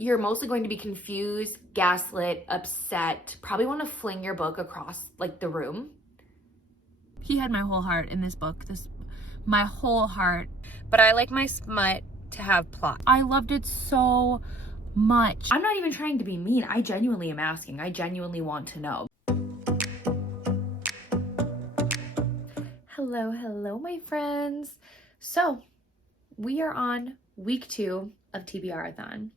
you're mostly going to be confused, gaslit, upset, probably want to fling your book across like the room. He had my whole heart in this book, my whole heart. But I like my smut to have plot. I loved it so much. I'm not even trying to be mean. I genuinely am asking. I genuinely want to know. Hello, my friends. So we are on week 2 of TBRathon,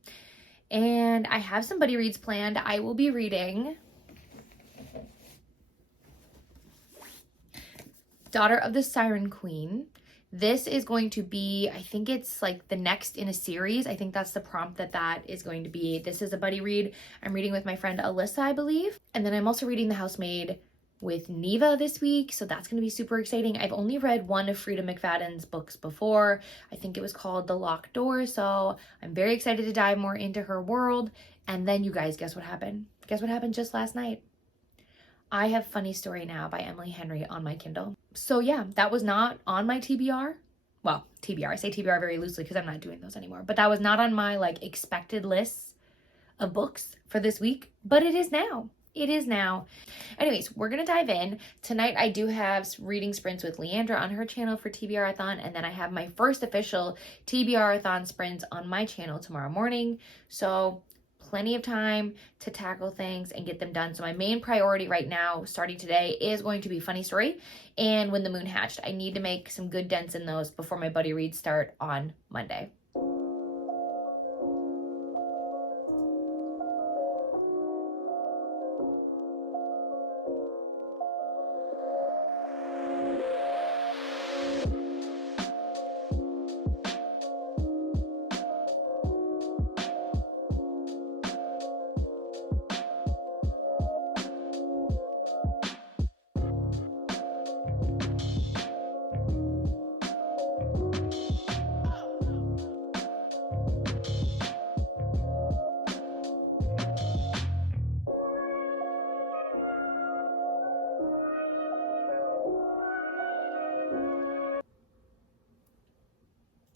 and I have some buddy reads planned. I will be reading Daughter of the Siren Queen. This is going to be, I think it's like the next in a series. I think that's the prompt that is going to be. This is a buddy read. I'm reading with my friend Alyssa, I believe. And then I'm also reading The Housemaid with Neva this week, so that's going to be super exciting. I've only read one of Frida McFadden's books before. I think it was called The Locked Door, so I'm very excited to dive more into her world. And then you guys, guess what happened? Guess what happened just last night? I have Funny Story Now by Emily Henry on my Kindle. So yeah, that was not on my TBR. Well, TBR, I say TBR very loosely because I'm not doing those anymore. But that was not on my like expected list of books for this week, but it is now. It is now. Anyways, we're going to dive in. Tonight, I do have reading sprints with Leandra on her channel for TBRathon, and then I have my first official TBRathon sprints on my channel tomorrow morning. So plenty of time to tackle things and get them done. So my main priority right now, starting today, is going to be Funny Story and When the Moon Hatched. I need to make some good dents in those before my buddy reads start on Monday.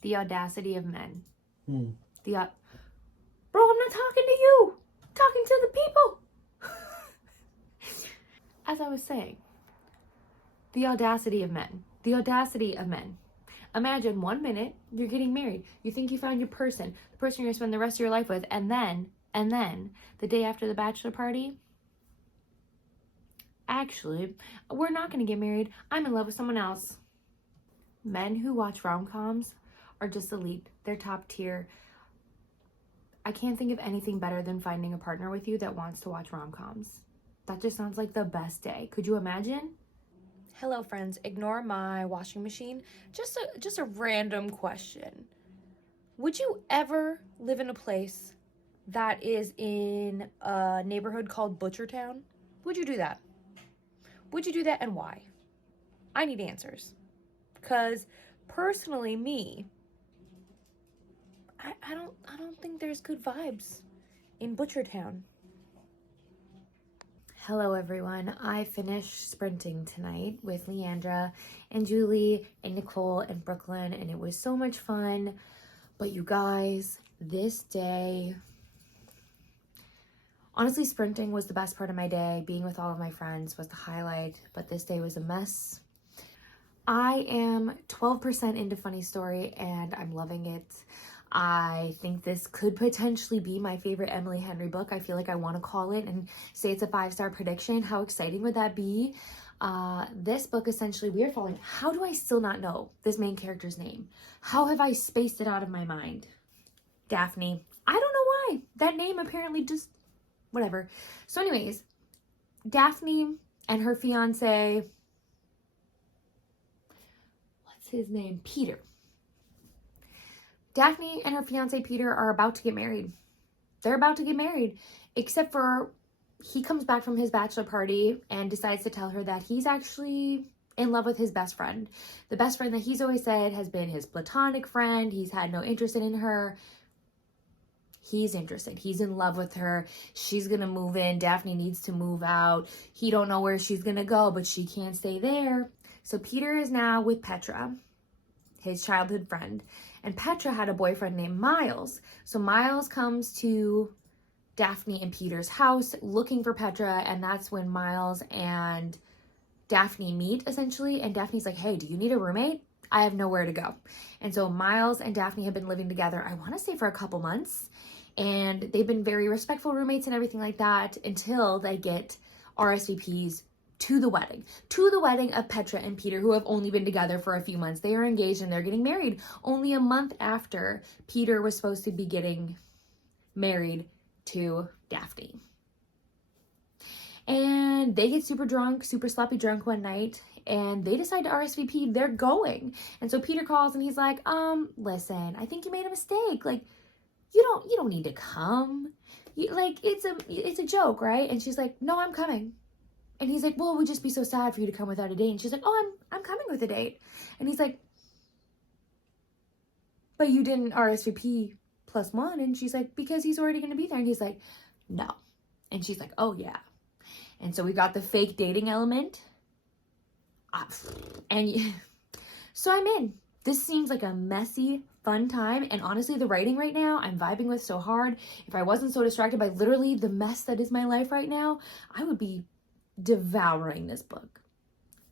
The audacity of men. Bro, I'm not talking to you. I'm talking to the people. As I was saying, the audacity of men. The audacity of men. Imagine 1 minute you're getting married. You think you found your person, the person you're gonna spend the rest of your life with, and then the day after the bachelor party, actually, we're not gonna get married. I'm in love with someone else. Men who watch rom-coms are just elite. They're top tier. I can't think of anything better than finding a partner with you that wants to watch rom-coms. That just sounds like the best day. Could you imagine? Hello, friends. Ignore my washing machine. Just a random question. Would you ever live in a place that is in a neighborhood called Butchertown? Would you do that? Would you do that, and why? I need answers. Because personally, me, I don't think there's good vibes in Butchertown. Hello everyone. I finished sprinting tonight with Leandra and Julie and Nicole and Brooklyn, and it was so much fun. But you guys, this day, honestly, sprinting was the best part of my day. Being with all of my friends was the highlight, but this day was a mess. I am 12% into Funny Story and I'm loving it. I think this could potentially be my favorite Emily Henry book. I feel like I want to call it and say it's a 5-star prediction. How exciting would that be? This book, essentially, we are following. How do I still not know this main character's name? How have I spaced it out of my mind? Daphne. I don't know why. That name apparently just, whatever. So anyways, Daphne and her fiance, what's his name? Peter. Daphne and her fiance Peter are about to get married. They're about to get married, except for he comes back from his bachelor party and decides to tell her that he's actually in love with his best friend. The best friend that he's always said has been his platonic friend. He's had no interest in her. He's interested. He's in love with her. She's going to move in. Daphne needs to move out. He don't know where she's going to go, but she can't stay there. So Peter is now with Petra, his childhood friend. And Petra had a boyfriend named Miles. So Miles comes to Daphne and Peter's house looking for Petra, and that's when Miles and Daphne meet, essentially. And Daphne's like, hey, do you need a roommate? I have nowhere to go. And so Miles and Daphne have been living together, I want to say for a couple months. And they've been very respectful roommates and everything like that until they get RSVPs to the wedding of Petra and Peter, who have only been together for a few months. They are engaged and they're getting married only a month after Peter was supposed to be getting married to Daphne. And they get super drunk, super sloppy drunk one night, and they decide to RSVP. They're going. And so Peter calls and he's like, listen, I think you made a mistake. Like, you don't need to come. It's a joke, right? And she's like, no, I'm coming. And he's like, well, it would just be so sad for you to come without a date. And she's like, oh, I'm coming with a date. And he's like, but you didn't RSVP +1. And she's like, because he's already going to be there. And he's like, no. And she's like, oh yeah. And so we got the fake dating element. So I'm in. This seems like a messy, fun time. And honestly, the writing right now, I'm vibing with so hard. If I wasn't so distracted by literally the mess that is my life right now, I would be devouring this book.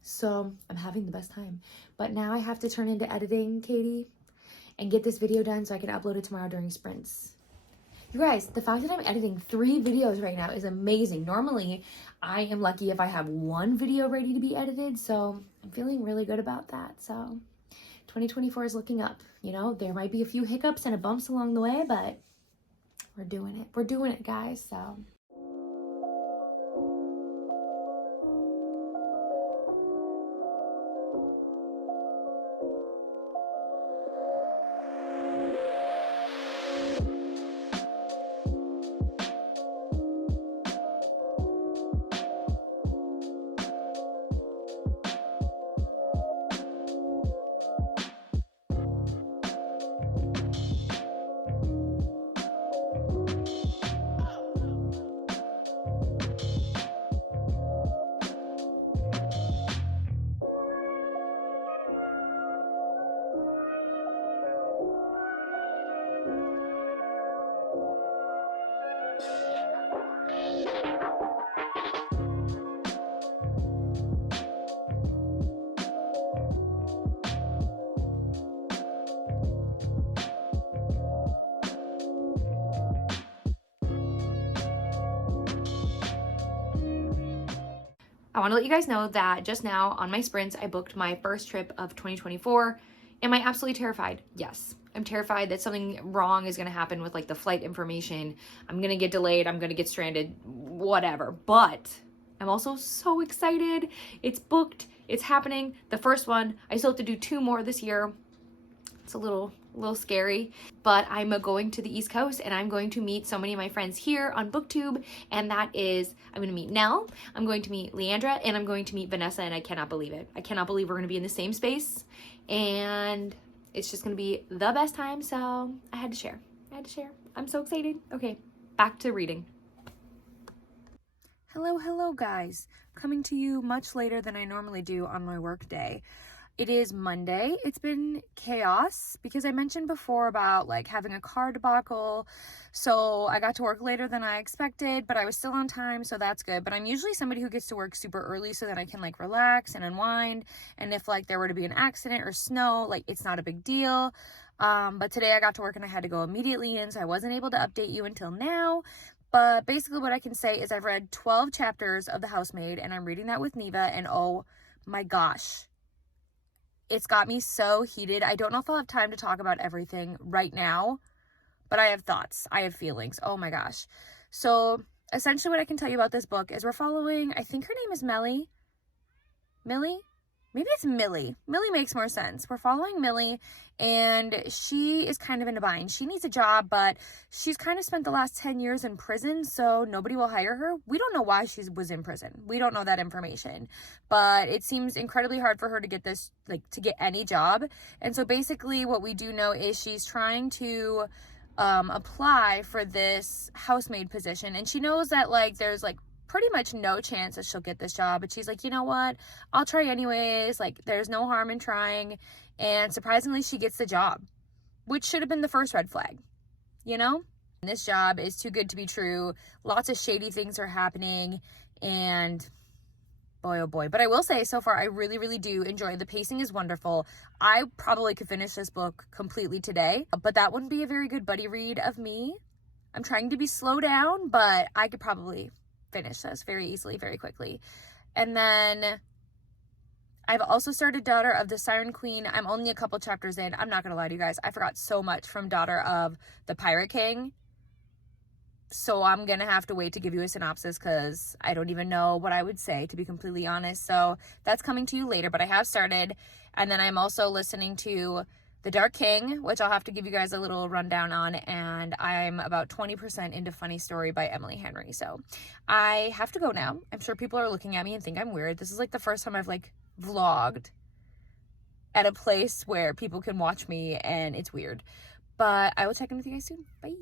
So I'm having the best time. But now I have to turn into editing, Katie, and get this video done so I can upload it tomorrow during sprints. You guys, the fact that I'm editing 3 videos right now is amazing. Normally, I am lucky if I have 1 video ready to be edited, so I'm feeling really good about that. So 2024 is looking up. You know, there might be a few hiccups and bumps along the way, but we're doing it. We're doing it, guys, so... I want to let you guys know that just now on my sprints, I booked my first trip of 2024. Am I absolutely terrified? Yes. I'm terrified that something wrong is going to happen with like the flight information. I'm going to get delayed. I'm going to get stranded, whatever. But I'm also so excited. It's booked. It's happening. The first one, I still have to do 2 more this year. It's a little scary, but I'm going to the East Coast and I'm going to meet so many of my friends here on booktube, and that is, I'm going to meet Nell, I'm going to meet Leandra, and I'm going to meet Vanessa, and I cannot believe it. I cannot believe we're going to be in the same space, and it's just going to be the best time, so I had to share. I'm so excited. Okay, back to reading. Hello guys. Coming to you much later than I normally do on my work day. It is Monday. It's been chaos because I mentioned before about like having a car debacle. So I got to work later than I expected, but I was still on time, so that's good. But I'm usually somebody who gets to work super early so that I can like relax and unwind. And if like there were to be an accident or snow, like it's not a big deal. But today I got to work and I had to go immediately in, so I wasn't able to update you until now. But basically what I can say is I've read 12 chapters of The Housemaid, and I'm reading that with Neva, and oh my gosh. It's got me so heated. I don't know if I'll have time to talk about everything right now, but I have thoughts. I have feelings. Oh my gosh. So essentially what I can tell you about this book is we're following, I think her name is Millie? Maybe it's Millie. Millie makes more sense. We're following Millie, and she is kind of in a bind. She needs a job, but she's kind of spent the last 10 years in prison, so nobody will hire her. We don't know why she was in prison. We don't know that information, but it seems incredibly hard for her to get this, like, to get any job. And so basically what we do know is she's trying to apply for this housemaid position, and she knows that, like, there's, like, pretty much no chance that she'll get this job, but she's like, you know what, I'll try anyways. Like, there's no harm in trying. And surprisingly, she gets the job, which should have been the first red flag, you know? This job is too good to be true. Lots of shady things are happening, and boy, oh boy. But I will say, so far, I really, really do enjoy. The pacing is wonderful. I probably could finish this book completely today, but that wouldn't be a very good buddy read of me. I'm trying to be slow down, but I could probably finish this very easily, very quickly. And then I've also started Daughter of the Siren Queen. I'm only a couple chapters in. I'm not going to lie to you guys. I forgot so much from Daughter of the Pirate King. So I'm going to have to wait to give you a synopsis because I don't even know what I would say, to be completely honest. So that's coming to you later, but I have started. And then I'm also listening to The Dark King, which I'll have to give you guys a little rundown on. And I'm about 20% into Funny Story by Emily Henry. So I have to go now. I'm sure people are looking at me and think I'm weird. This is like the first time I've like vlogged at a place where people can watch me, and it's weird. But I will check in with you guys soon. Bye.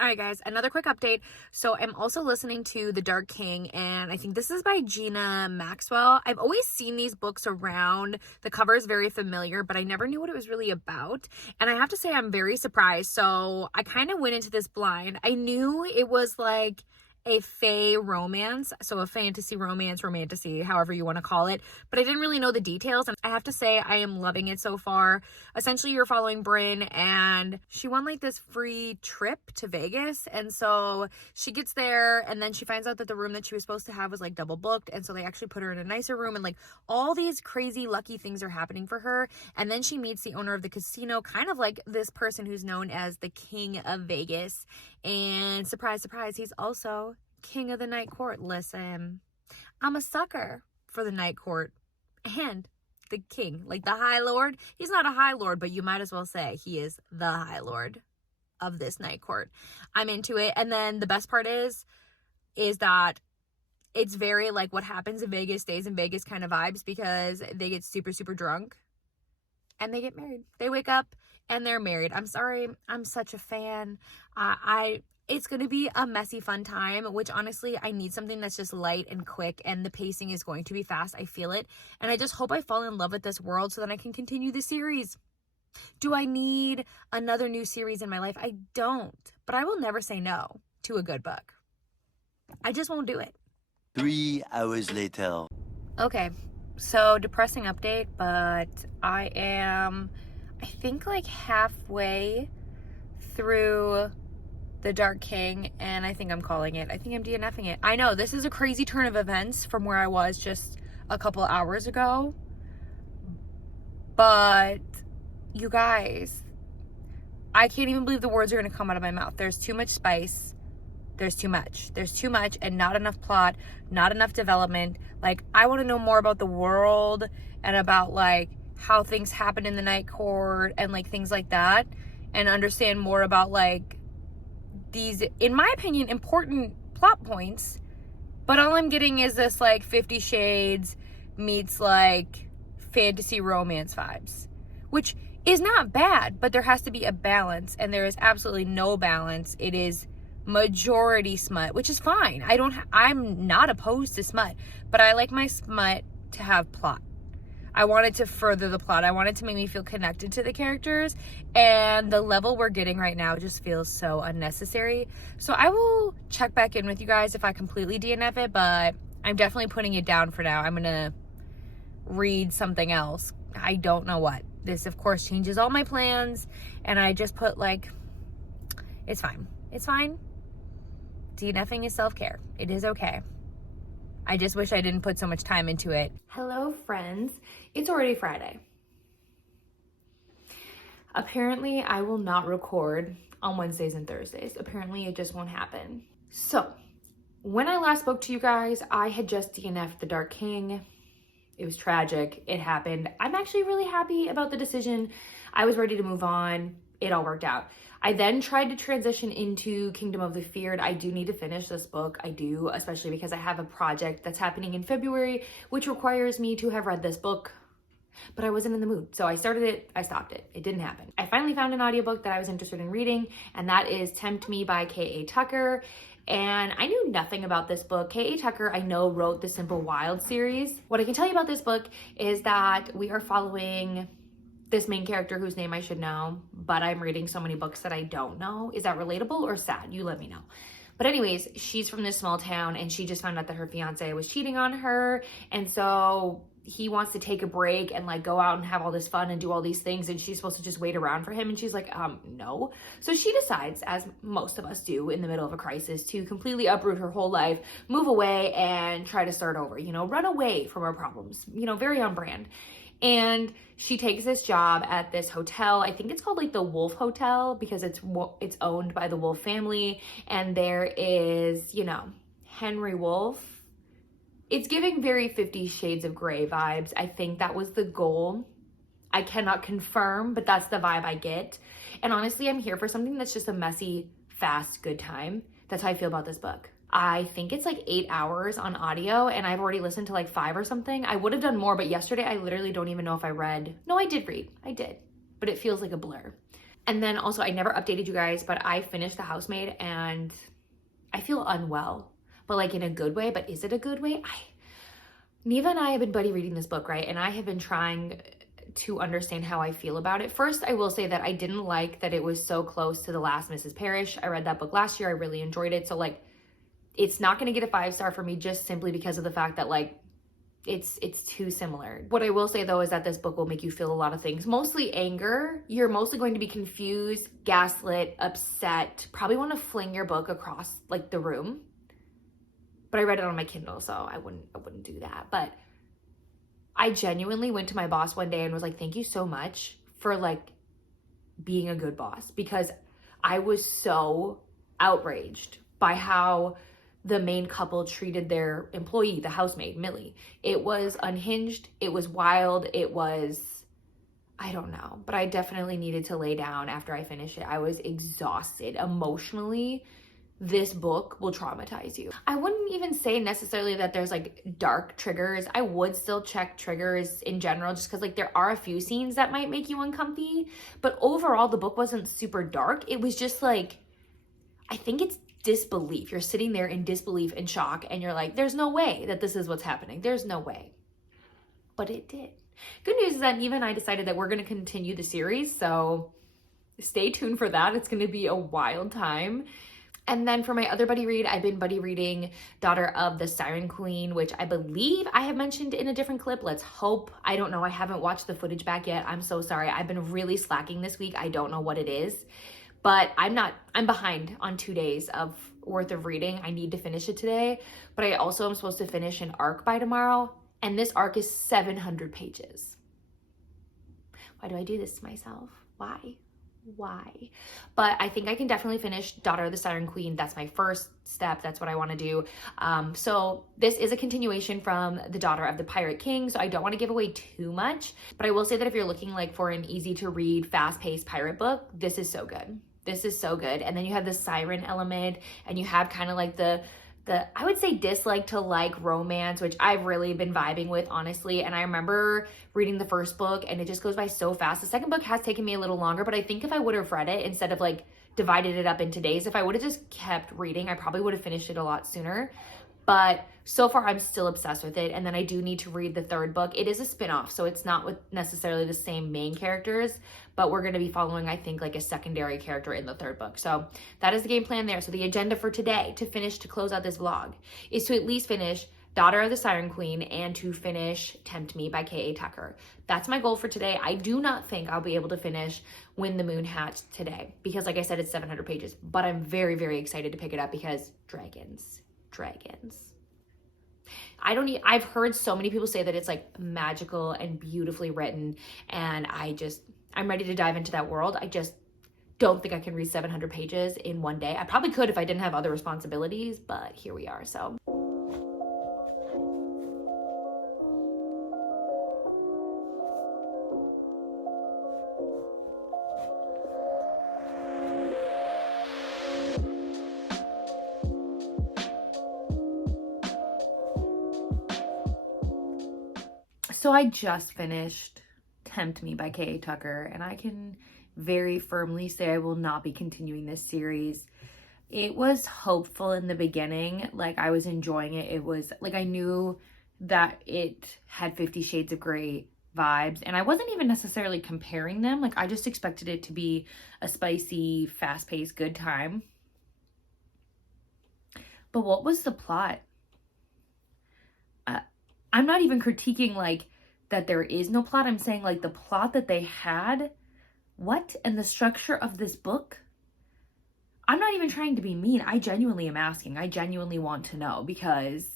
All right, guys, another quick update. So I'm also listening to The Dark King, and I think this is by Gina Maxwell. I've always seen these books around. The cover is very familiar, but I never knew what it was really about. And I have to say I'm very surprised. So I kind of went into this blind. I knew it was like a fae romance, so a fantasy romance, romantasy, however you want to call it, but I didn't really know the details, and I have to say I am loving it so far. Essentially, you're following Bryn, and she won like this free trip to Vegas, and so she gets there, and then she finds out that the room that she was supposed to have was like double booked, and so they actually put her in a nicer room, and like all these crazy lucky things are happening for her. And then she meets the owner of the casino, kind of like this person who's known as the King of Vegas, and surprise, surprise, he's also King of the Night Court. Listen, I'm a sucker for the Night Court and the king, like the High Lord. He's not a High Lord, but you might as well say he is the High Lord of this Night Court. I'm into it. And then the best part is that it's very like what happens in Vegas stays in Vegas kind of vibes, because they get super, super drunk and they get married. They wake up and they're married. I'm sorry, I'm such a fan. It's going to be a messy, fun time, which honestly, I need something that's just light and quick, and the pacing is going to be fast. I feel it. And I just hope I fall in love with this world so that I can continue the series. Do I need another new series in my life? I don't, but I will never say no to a good book. I just won't do it. 3 hours later. Okay, so depressing update, but I think like halfway through The Dark King, and I think I'm calling it. I think I'm DNFing it. I know, this is a crazy turn of events from where I was just a couple hours ago, but you guys, I can't even believe the words are going to come out of my mouth. There's too much spice. There's too much and not enough plot, not enough development. Like, I want to know more about the world and about like how things happen in the Night Court and like things like that, and understand more about like these, in my opinion, important plot points. But all I'm getting is this like 50 Shades meets like fantasy romance vibes, which is not bad, but there has to be a balance, and there is absolutely no balance. It is majority smut, which is fine. I'm not opposed to smut, but I like my smut to have plot. I want it to further the plot. I want it to make me feel connected to the characters, and the level we're getting right now just feels so unnecessary. So I will check back in with you guys if I completely DNF it, but I'm definitely putting it down for now. I'm gonna read something else. I don't know what. This, of course, changes all my plans, and I just put like, it's fine. It's fine. DNFing is self-care. It is okay. I just wish I didn't put so much time into it. Hello, friends. It's already Friday. Apparently, I will not record on Wednesdays and Thursdays. Apparently, it just won't happen. So, when I last spoke to you guys, I had just DNF'd The Dark King. It was tragic. It happened. I'm actually really happy about the decision. I was ready to move on. It all worked out. I then tried to transition into Kingdom of the Feared. I do need to finish this book. I do, especially because I have a project that's happening in February, which requires me to have read this book, but I wasn't in the mood. So I started it, I stopped it. It didn't happen. I finally found an audiobook that I was interested in reading, and that is Tempt Me by K.A. Tucker. And I knew nothing about this book. K.A. Tucker, I know, wrote the Simple Wild series. What I can tell you about this book is that we are following this main character whose name I should know, but I'm reading so many books that I don't know. Is that relatable or sad? You let me know. But anyways, she's from this small town and she just found out that her fiance was cheating on her. And so he wants to take a break and like go out and have all this fun and do all these things. And she's supposed to just wait around for him. And she's like, no. So she decides, as most of us do in the middle of a crisis, to completely uproot her whole life, move away and try to start over, run away from her problems, very on brand. And she takes this job at this hotel. I think it's called like the Wolf Hotel because it's owned by the Wolf family. And there is, Henry Wolf. It's giving very 50 Shades of Grey vibes. I think that was the goal. I cannot confirm, but that's the vibe I get. And honestly, I'm here for something that's just a messy, fast, good time. That's how I feel about this book. I think it's like 8 hours on audio and I've already listened to like 5 or something. I would have done more, but yesterday I literally don't even know if I read. No, I did read. I did, but it feels like a blur. And then also I never updated you guys, but I finished The Housemaid and I feel unwell, but like in a good way. But is it a good way? Neva and I have been buddy reading this book, right? And I have been trying to understand how I feel about it. First, I will say that I didn't like that it was so close to The Last Mrs. Parrish. I read that book last year. I really enjoyed it. So like, it's not going to get a 5-star for me just simply because of the fact that like it's too similar. What I will say though is that this book will make you feel a lot of things, mostly anger. You're mostly going to be confused, gaslit, upset, probably want to fling your book across like the room. But I read it on my Kindle, so I wouldn't do that. But I genuinely went to my boss one day and was like, thank you so much for like being a good boss, because I was so outraged by how the main couple treated their employee, the housemaid, Millie. It was unhinged. It was wild. It was, I don't know, but I definitely needed to lay down after I finished it. I was exhausted emotionally. This book will traumatize you. I wouldn't even say necessarily that there's like dark triggers. I would still check triggers in general just because like there are a few scenes that might make you uncomfy. But overall, the book wasn't super dark. It was just like, I think it's disbelief. You're sitting there in disbelief and shock and you're like, there's no way that this is what's happening. There's no way. But it did. Good news is that Neva and I decided that we're going to continue the series. So stay tuned for that. It's going to be a wild time. And then for my other buddy read, I've been buddy reading Daughter of the Siren Queen, which I believe I have mentioned in a different clip. Let's hope. I don't know. I haven't watched the footage back yet. I'm so sorry. I've been really slacking this week. I don't know what it is, but I'm behind on 2 days of worth of reading. I need to finish it today, but I also am supposed to finish an arc by tomorrow. And this arc is 700 pages. Why do I do this to myself? Why? But I think I can definitely finish Daughter of the Siren Queen. That's my first step. That's what I want to do. So this is a continuation from The Daughter of the Pirate King, so I don't want to give away too much, but I will say that if you're looking like for an easy to read, fast-paced pirate book, this is so good. This is so good. And then you have the siren element, and you have kind of like the I would say dislike to like romance, which I've really been vibing with, honestly. And I remember reading the first book and it just goes by so fast. The second book has taken me a little longer, but I think if I would have read it instead of like divided it up into days, if I would have just kept reading, I probably would have finished it a lot sooner. But so far I'm still obsessed with it. And then I do need to read the third book. It is a spin-off, so it's not with necessarily the same main characters, but we're going to be following, I think, like a secondary character in the third book. So that is the game plan there. So the agenda for today to close out this vlog is to at least finish Daughter of the Siren Queen and to finish Tempt Me by K.A. Tucker. That's my goal for today. I do not think I'll be able to finish When the Moon Hatched today because, like I said, it's 700 pages, but I'm very, very excited to pick it up because dragons. I've heard so many people say that it's like magical and beautifully written, and I'm ready to dive into that world. I just don't think I can read 700 pages in one day. I probably could if I didn't have other responsibilities, but here we are. So I just finished Tempt Me by K.A. Tucker, and I can very firmly say I will not be continuing this series. It was hopeful in the beginning, like I was enjoying it. It was like I knew that it had 50 Shades of Grey vibes, and I wasn't even necessarily comparing them. Like, I just expected it to be a spicy, fast-paced, good time. But what was the plot? I'm not even critiquing, like, that there is no plot. I'm saying, like, the plot that they had, what? And the structure of this book? I'm not even trying to be mean. I genuinely am asking. I genuinely want to know, because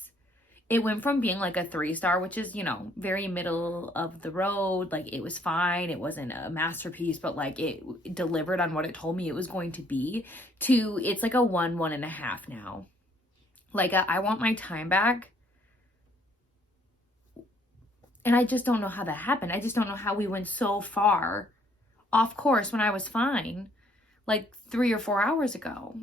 it went from being like a 3-star, which is, you know, very middle of the road. Like, it was fine. It wasn't a masterpiece, but like it delivered on what it told me it was going to be, to it's like a 1.5 now. Like, I want my time back. And I just don't know how that happened. I just don't know how we went so far off course when I was fine, like 3 or 4 hours ago.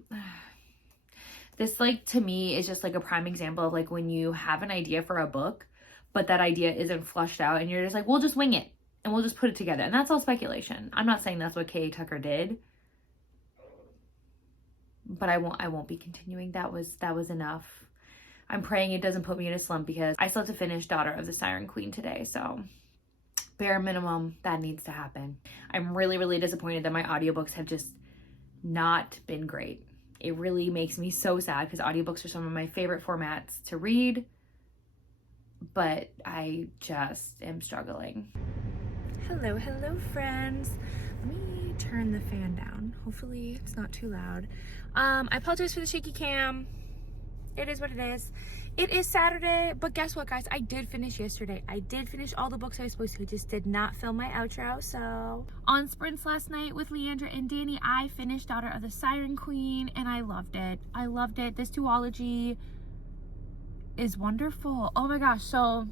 This, like, to me is just like a prime example of like when you have an idea for a book, but that idea isn't flushed out and you're just like, we'll just wing it and we'll just put it together. And that's all speculation. I'm not saying that's what K.A. Tucker did, but I won't be continuing. That was enough. I'm praying it doesn't put me in a slump, because I still have to finish Daughter of the Siren Queen today. So bare minimum, that needs to happen. I'm really, really disappointed that my audiobooks have just not been great. It really makes me so sad, because audiobooks are some of my favorite formats to read, but I just am struggling. Hello friends. Let me turn the fan down. Hopefully it's not too loud. I apologize for the shaky cam. It is what it is. It is Saturday, but guess what, guys? I did finish yesterday. I did finish all the books I was supposed to. I just did not film my outro. So on sprints last night with Leandra and Danny, I finished Daughter of the Siren Queen, and I loved it. I loved it. This duology is wonderful. Oh my gosh. So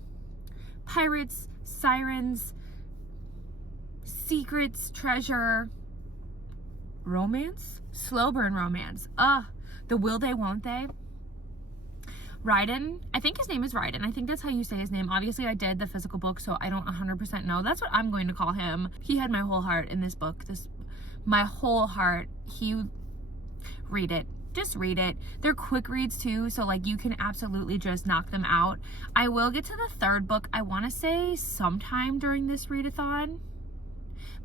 pirates, sirens, secrets, treasure, romance, slow burn romance. The will they, won't they? Ryden, I think his name is Ryden. I think that's how you say his name. Obviously, I did the physical book, so I don't 100% know. That's what I'm going to call him. He had my whole heart in this book. My whole heart. Read it. Just read it. They're quick reads too, so like you can absolutely just knock them out. I will get to the 3rd book, I want to say sometime during this readathon,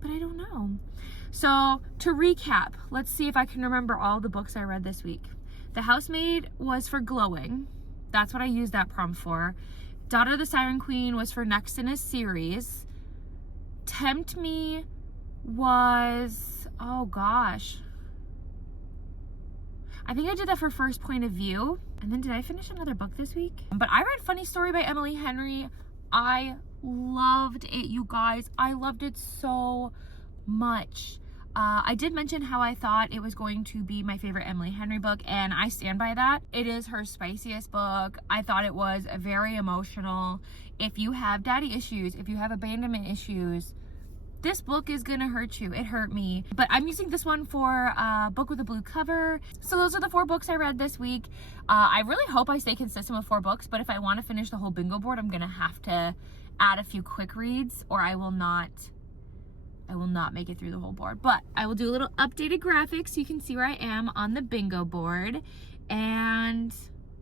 but I don't know. So to recap, let's see if I can remember all the books I read this week. The Housemaid was for glowing. That's what I used that prompt for. Daughter of the Siren Queen was for next in a series. Tempt Me was, oh gosh, I think I did that for first point of view. And then did I finish another book this week? But I read Funny Story by Emily Henry. I loved it, you guys. I loved it so much. I did mention how I thought it was going to be my favorite Emily Henry book, and I stand by that. It is her spiciest book. I thought it was very emotional. If you have daddy issues, if you have abandonment issues, this book is gonna hurt you. It hurt me. But I'm using this one for a book with a blue cover. So those are the 4 books I read this week. I really hope I stay consistent with 4 books, but if I want to finish the whole bingo board, I'm gonna have to add a few quick reads, or I will not make it through the whole board. But I will do a little updated graphic so you can see where I am on the bingo board. And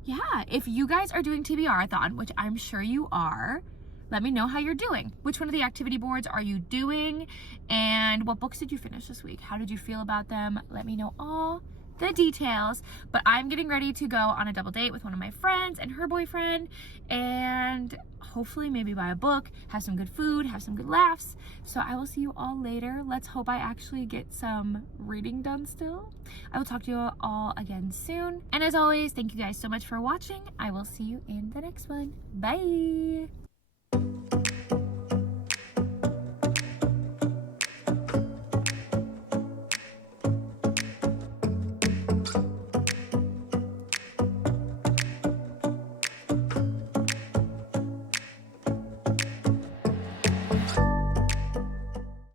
yeah, if you guys are doing TBRathon, which I'm sure you are, let me know how you're doing. Which one of the activity boards are you doing? And what books did you finish this week? How did you feel about them? Let me know all the details. But I'm getting ready to go on a double date with one of my friends and her boyfriend, and hopefully maybe buy a book, have some good food, have some good laughs. So I will see you all later. Let's hope I actually get some reading done still. I will talk to you all again soon. And as always, thank you guys so much for watching. I will see you in the next one. Bye.